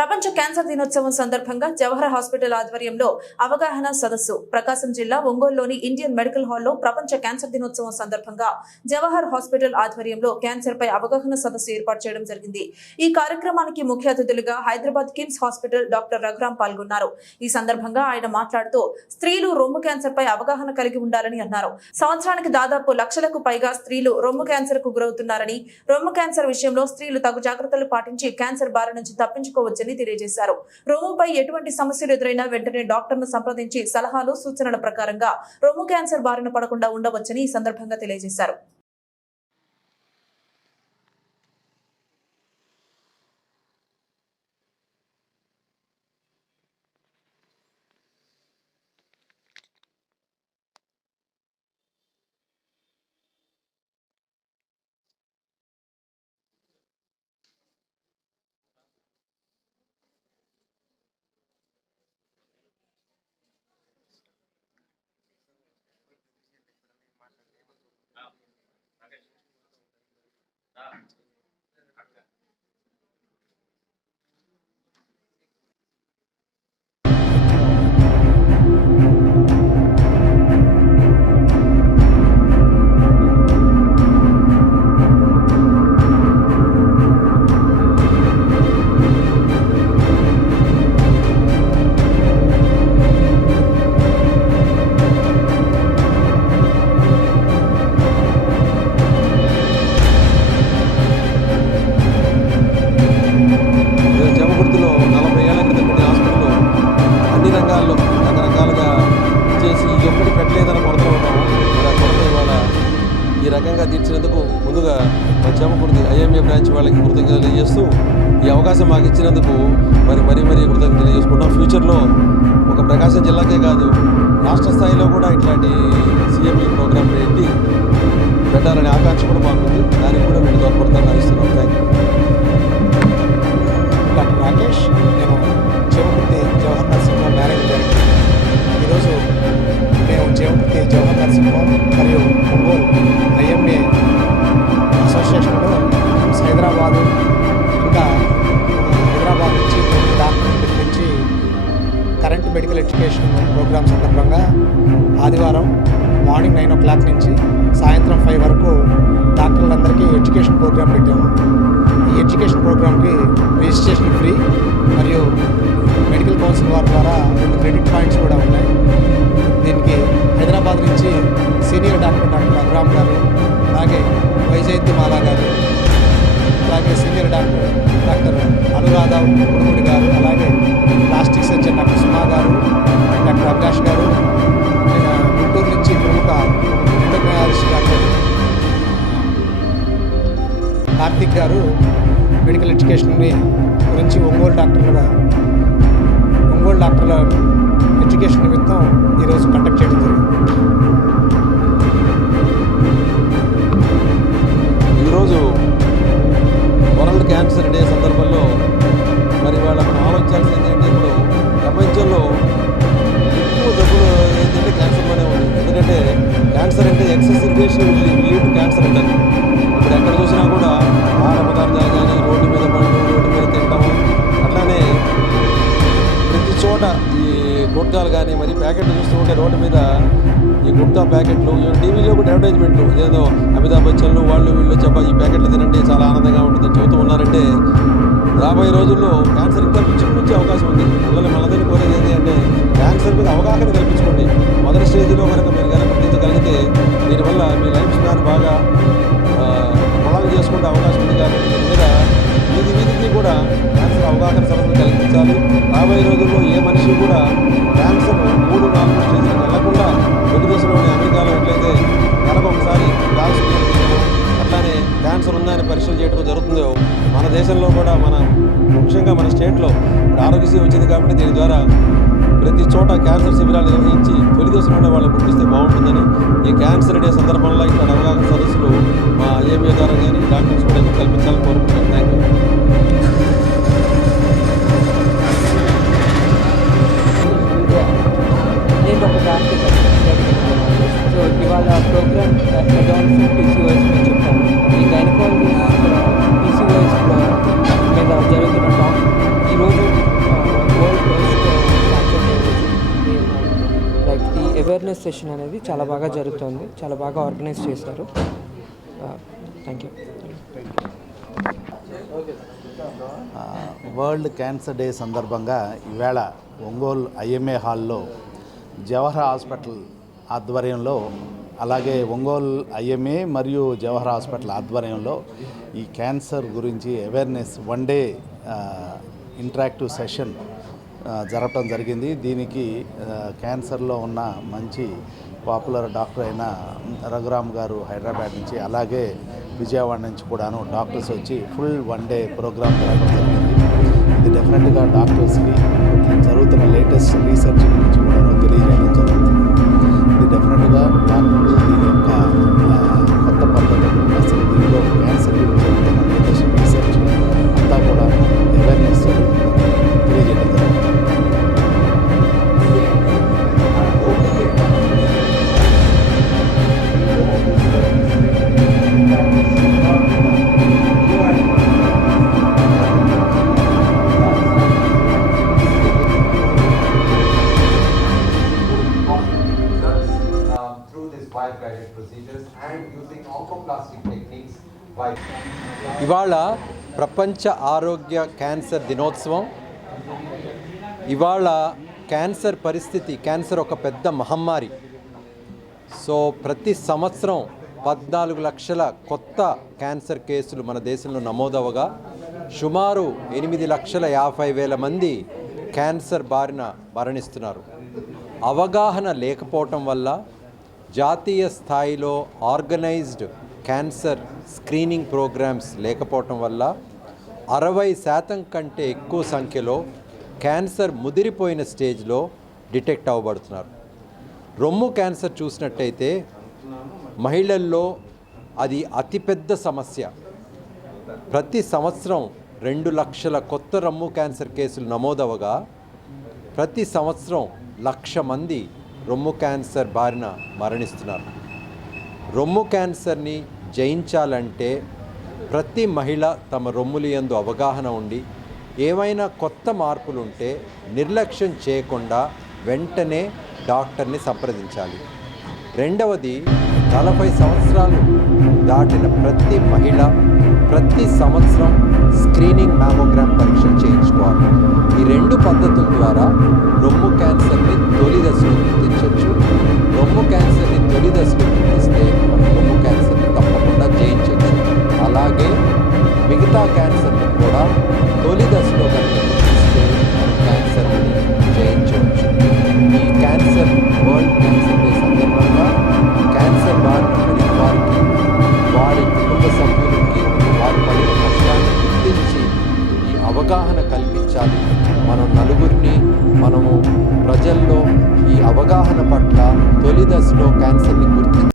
ప్రపంచ క్యాన్సర్ దినోత్సవం సందర్భంగా జవహర్ హాస్పిటల్ ఆధ్వర్యంలో అవగాహన సదస్సు ప్రకాశం జిల్లా ఒంగోలులోని ఇండియన్ మెడికల్ హాల్లో ప్రపంచ క్యాన్సర్ దినోత్సవం సందర్భంగా జవహర్ హాస్పిటల్ ఆధ్వర్యంలో క్యాన్సర్ పై అవగాహన సదస్సు ఏర్పాటు చేయడం జరిగింది. ఈ కార్యక్రమానికి ముఖ్య అతిథులుగా Hyderabad KIMS hospital doctor Raghuram పాల్గొన్నారు. ఈ సందర్భంగా ఆయన మాట్లాడుతూ స్త్రీలు రొమ్ము క్యాన్సర్ పై అవగాహన కలిగి ఉండాలని అన్నారు. సంవత్సరానికి దాదాపు లక్షలకు పైగా స్త్రీలు రొమ్ము క్యాన్సర్కు గురవుతున్నారని రొమ్ము క్యాన్సర్ విషయంలో స్త్రీలు తగు జాగ్రత్తలు పాటించి క్యాన్సర్ బారి నుంచి తప్పించుకోవచ్చని తెలియజేశారు. రొమ్ముపై ఎటువంటి సమస్యలు ఎదురైనా వెంటనే డాక్టర్ను సంప్రదించి సలహాలు సూచనల ప్రకారంగా రొమ్ము క్యాన్సర్ బారిన పడకుండా ఉండవచ్చని ఈ సందర్భంగా తెలియజేశారు. రంగాల్లో రకరకాలుగా చేసి ఎప్పటి పెట్టలేదని కొరత ఉన్నాం మరి కొరత ఇవాళ ఈ రకంగా తీర్చినందుకు ముందుగా మా జమకుర్తి ఐఎంఏ బ్రాంచ్ వాళ్ళకి కృతజ్ఞతలు తెలియజేస్తూ ఈ అవకాశం మాకు ఇచ్చినందుకు మరి మరీ మరీ కృతజ్ఞతలు తెలియజేసుకుంటాం. ఫ్యూచర్లో ఒక ప్రకాశం జిల్లాకే కాదు రాష్ట్ర స్థాయిలో కూడా ఇట్లాంటి సీఎంఈ ప్రోగ్రాం పెట్టి పెట్టాలనే ఆకాంక్ష కూడా మాకుంది దానికి కూడా మీరు తోడ్పడతారని ఆశిస్తున్నాం thank you doctor Rakesh. Jawahar మరియు ఒంగోలు ఐఎంఏ అసోసియేషన్లో హైదరాబాదు ఇంకా హైదరాబాద్ నుంచి కొన్ని నుంచి కరెంట్ మెడికల్ ఎడ్యుకేషన్ ప్రోగ్రామ్ సందర్భంగా ఆదివారం మార్నింగ్ నైన్ ఓ క్లాక్ నుంచి సాయంత్రం ఫైవ్ వరకు డాక్టర్లందరికీ ఎడ్యుకేషన్ ప్రోగ్రామ్ పెట్టాము. ఈ ఎడ్యుకేషన్ ప్రోగ్రామ్కి రిజిస్ట్రేషన్ ఫ్రీ మరియు మెడికల్ కౌన్సిల్ వారి ద్వారా రెండు క్రెడిట్ పాయింట్స్ కూడా ఉన్నాయి. కార్తిక్ గారు మెడికల్ ఎడ్యుకేషన్ని గురించి ఒంగోలు డాక్టర్లుగా ఒంగోలు డాక్టర్ల ఎడ్యుకేషన్ నిమిత్తం ఈరోజు కండక్ట్ చేయడం జరిగింది ఈరోజు వరల్డ్ క్యాన్సర్ డే సందర్భంలో మరి వాళ్ళ మనం ఆలోచించాల్సింది ఏంటంటే ఇప్పుడు ప్రపంచంలో ఎక్కువ డబ్బులు ఏంటంటే క్యాన్సర్లోనే ఉంది ఎందుకంటే క్యాన్సర్ అంటే ఎక్సెసివ్ ఇరిటేషన్ ఉంది ప్యాకెట్లు చూస్తూ ఉంటే రోడ్డు మీద ఈ గుట్కా ప్యాకెట్లు ఈ టీవీలో కూడా అడ్వర్టైజ్మెంట్లు. ఏదో అమితాబ్ బచ్చన్లు వాళ్ళు వీళ్ళు చెప్పా ఈ ప్యాకెట్లు తినండి చాలా ఆనందంగా ఉంటుందని చెబుతూ ఉన్నారంటే రాబోయే రోజుల్లో క్యాన్సర్ ఇంకా పిచ్చి అవకాశం ఉంది. అందువల్ల మనదని కోరేది ఏంటి అంటే క్యాన్సర్ మీద అవగాహన కల్పించుకోండి. మొదటి స్టేజ్లో కనుక మీరు కనుక గుర్తించగలిగితే దీనివల్ల మీ లైఫ్ స్పాన్ బాగా ఆ, చేసుకునే అవకాశం ఉంది. కాబట్టి దీని మీద వీధి వీధికి కూడా క్యాన్సర్ అవగాహన సభలు కల్పించాలి. రాబోయే రోజుల్లో ఏ మనిషి కూడా క్యాన్సర్ మూడు నాలుగు స్టేజ్లకు వెళ్ళకుండా ఒక దేశంలోని అమెరికాలో ఎట్లయితే నెలకు ఒకసారి డాక్స్ అట్లానే క్యాన్సర్ ఉందా అని పరీక్షలు చేయడం జరుగుతుందో? మన దేశంలో కూడా మన ముఖ్యంగా మన స్టేట్లో ఇప్పుడు ఆరోగ్యశ్రీ వచ్చింది కాబట్టి దీని ద్వారా ప్రతి చోట క్యాన్సర్ శిబిరాలు నిర్వహించి తొలి దశలోనే ఉండే వాళ్ళు గుర్తిస్తే బాగుంటుందని ఈ క్యాన్సర్ డే సందర్భంలో ఇక్కడ అవగాహన సదస్సులు మా ఏఎంఏ ద్వారా కానీ డాక్టర్స్ కూడా కల్పించాలని కోరుకుంటున్నాను అవేర్నెస్ సెషన్ అనేది చాలా బాగా జరుగుతుంది. చాలా బాగా ఆర్గనైజ్ చేశారు. Thank you world cancer day సందర్భంగా ఈవేళ ఒంగోలు ఐఎంఏ హాల్లో జవహర్ హాస్పిటల్ ఆధ్వర్యంలో అలాగే ఒంగోలు ఐఎంఏ మరియు జవహర్ హాస్పిటల్ ఆధ్వర్యంలో ఈ క్యాన్సర్ గురించి awareness one day interactive session జరపడం జరిగింది. దీనికి క్యాన్సర్లో ఉన్న మంచి పాపులర్ డాక్టర్ అయిన రఘురామ్ గారు హైదరాబాద్ నుంచి అలాగే విజయవాడ నుంచి కూడాను డాక్టర్స్ వచ్చి ఫుల్ వన్ డే ప్రోగ్రామ్ జరగడం జరిగింది. ఇది డెఫినెట్గా డాక్టర్స్కి జరుగుతున్న లేటెస్ట్ రీసెర్చ్ గురించి కూడా తెలియజేయడం జరుగుతుంది. ఇది డెఫినెట్గా డాక్టర్లు దీని యొక్క కొత్త పద్ధతులు అసలు దీనిలో క్యాన్సర్ గురించి జరుగుతున్న లేటెస్ట్ రీసెర్చ్ అంతా కూడా ఇవాళ ప్రపంచ ఆరోగ్య క్యాన్సర్ దినోత్సవం. ఇవాళ క్యాన్సర్ పరిస్థితి క్యాన్సర్ ఒక పెద్ద మహమ్మారి. సో ప్రతి సంవత్సరం పద్నాలుగు లక్షల కొత్త క్యాన్సర్ కేసులు మన దేశంలో నమోదవగా సుమారు ఎనిమిది లక్షల యాభై వేల మంది క్యాన్సర్ బారిన మరణిస్తున్నారు. అవగాహన లేకపోవటం వల్ల జాతీయ స్థాయిలో ఆర్గనైజ్డ్ క్యాన్సర్ స్క్రీనింగ్ ప్రోగ్రామ్స్ లేకపోవటం వల్ల అరవై శాతం కంటే ఎక్కువ సంఖ్యలో క్యాన్సర్ ముదిరిపోయిన స్టేజ్లో డిటెక్ట్ అవ్వబడుతున్నారు. రొమ్ము క్యాన్సర్ చూసినట్టయితే మహిళల్లో అది అతిపెద్ద సమస్య. ప్రతి సంవత్సరం రెండు లక్షల కొత్త రొమ్ము క్యాన్సర్ కేసులు నమోదవగా ప్రతి సంవత్సరం లక్ష మంది రొమ్ము క్యాన్సర్ బారిన మరణిస్తున్నారు. రొమ్ము క్యాన్సర్ని జయించాలంటే ప్రతి మహిళ తమ రొమ్ములు యందు అవగాహన ఉండి ఏవైనా కొత్త మార్పులు ఉంటే నిర్లక్ష్యం చేయకుండా వెంటనే డాక్టర్ని సంప్రదించాలి. రెండవది నలభై సంవత్సరాలు దాటిన ప్రతి మహిళ ప్రతి సంవత్సరం స్క్రీనింగ్ మ్యామోగ్రామ్ పరీక్ష చేయించుకోవాలి. ఈ రెండు పద్ధతుల ద్వారా రొమ్ము క్యాన్సర్ని తొలి దశలో గుర్తించవచ్చు రొమ్ము క్యాన్సర్